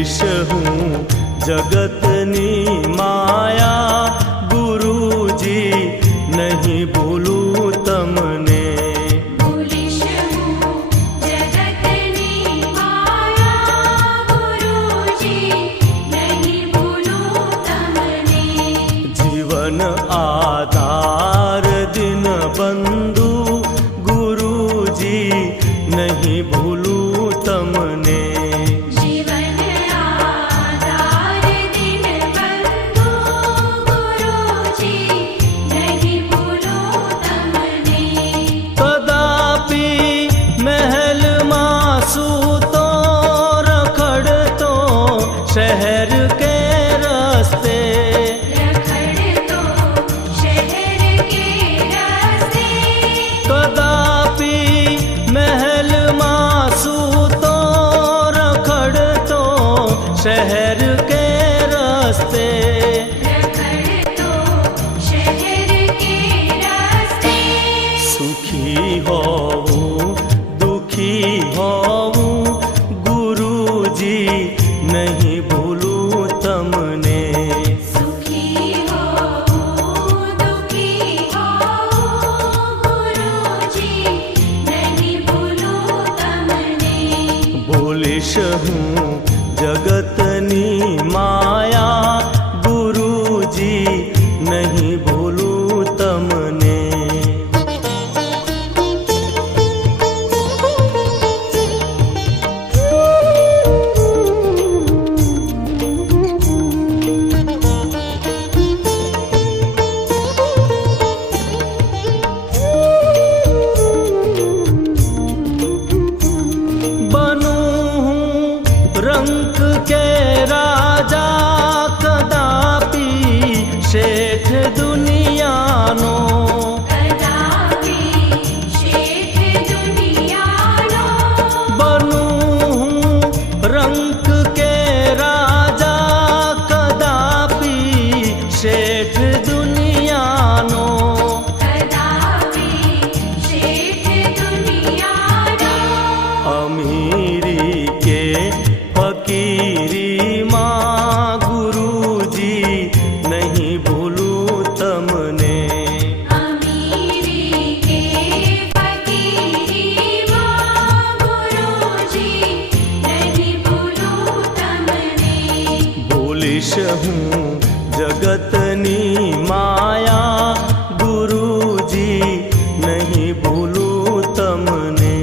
ભૂલીશ હું જગતની માયા ગુરુજી, નહીં ભૂલું તમને. ભૂલીશ હું જગતની માયા ગુરુજી, નહીં ભૂલું તમને. જીવન આધાર દિન બંધુ ગુરુજી, નહીં ભૂલું તમને. જીવન આધાર દિન બંધુ ગુરુજી, નહીં ભૂલું તમને. કદાપી મહેલમાં સૂતો રખડતો શહેર કે રસ્તે, રખડતો શહેર કે રસ્તે. કદાપી મહેલમાં સૂતો રખડતો શહેર કે રસ્તે. રખડતો શહેર કે રસ્તે. સુખી હોવું દુખી હોવું ગુરુજી, નહીં ભૂલું તમને. સુખી હોવું દુખી હોવું ગુરુજી, નહીં ભૂલું તમને. ભૂલીશ હું જગતની માયા ગુરુજી, નહીં ભૂલું તમને. बनूं हूँ रंक के राजा, कदापि શેઠ દુનિયાનો. કદાપી શેઠ દુનિયાનો. बनूं हूँ रंक के राजा, कदापि શેઠ દુનિયાનો. કદાપી શેઠ દુનિયાનો. અમીરી કે ફકીરીમાં ગુરુજી, નહીં ભૂલું તમને. અમીરી કે ફકીરીમાં ગુરુજી, નહીં ભૂલું તમને. ભૂલીશ હું જગતની માયા ગુરુજી, નહીં ભૂલું તમને.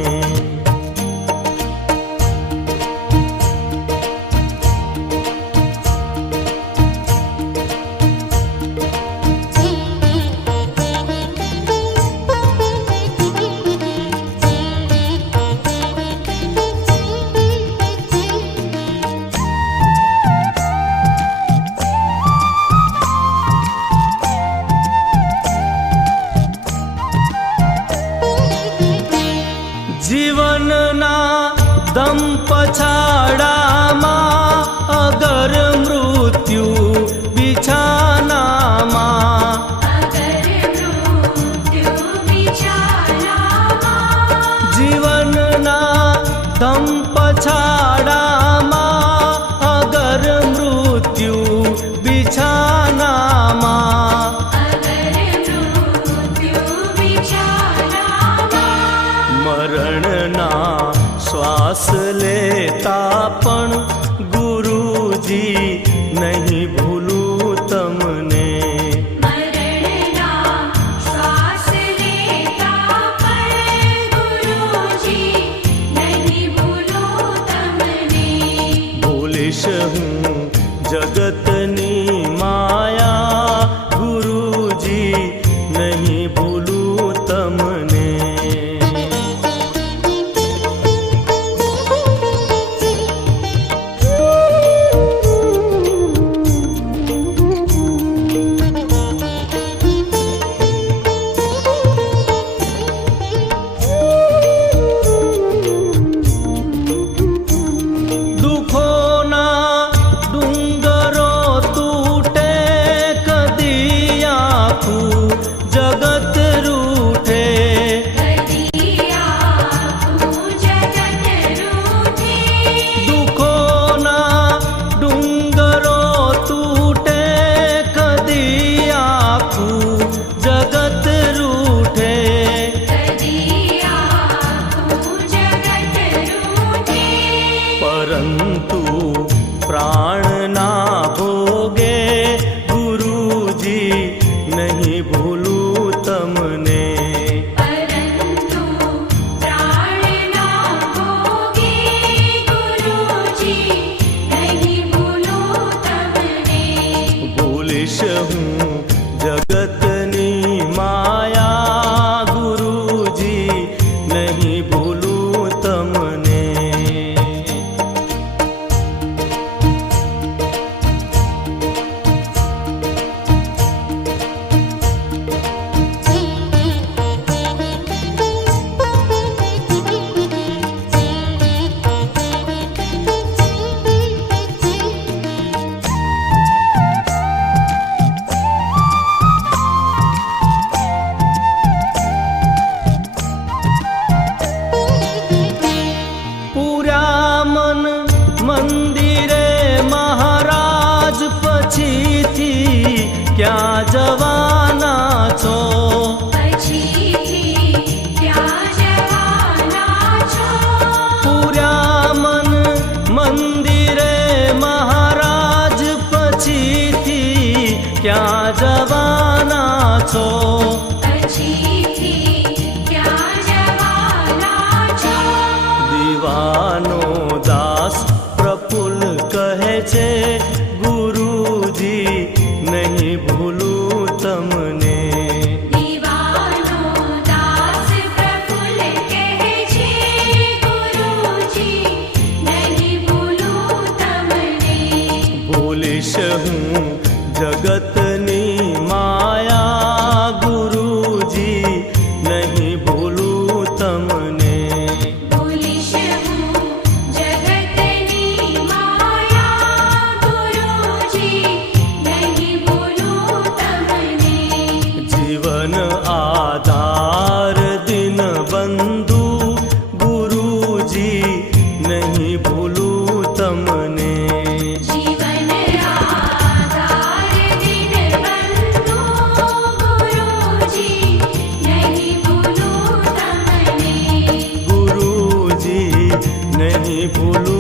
જીવનના દમ પછાડામાં અગર મૃત્યુ બિછાનામાં. અગર મૃત્યુ બિછાનામાં. જીવનના દમ પછાડામાં અગર મૃત્યુ બિછાનામાં. અગર મૃત્યુ બિછાનામાં. મરણના શ્વાસ લેતા પણ ગુરુજી, નહીં ભૂલું તમને. મરણના શ્વાસ લેતા પણ ગુરુજી, નહીં ભૂલું તમને. ભૂલીશ હું જગતની માયા ગુરુજી, નહીં ભૂલું તમને. દુઃખોના ડુંગરો परंतु प्राण ना भोगे गुरुजी नहीं भूलूं तमने परंतु प्राण ना भोगे गुरुजी नहीं भूलूं तमने भूलिश हूँ जगतनी माया गुरुजी नहीं भूलूं तमने પૂરા મન મંદિરે મહારાજ પછીથી ક્યાં જવાના છો પછીથી ક્યાં જવાના છો પૂરા મન મંદિરે મહારાજ પછીથી ક્યાં જવાના છો પછીથી ક્યાં જવાના છો દીવાનો દાસ પ્રફુલ્લ કહે છે ગુરુજી નહીં ભૂલું તમને દીવાનો દાસ પ્રફુલ્લ કહે છે ગુરુજી નહીં ભૂલું તમને ભૂલીશ હું જગતની માયા ગુરુજી નહીં ભૂલું તમને ભૂલીશ હું જગતની માયા ગુરુજી નહીં ભૂલું તમને જીવન આધાર દિન બંધુ ગુરુજી નહીં ભૂલું તમને જીવન આધાર દિન બંધુ ગુરુજી નહીં ભૂલું તમને ગુરુજી નહીં ભૂલું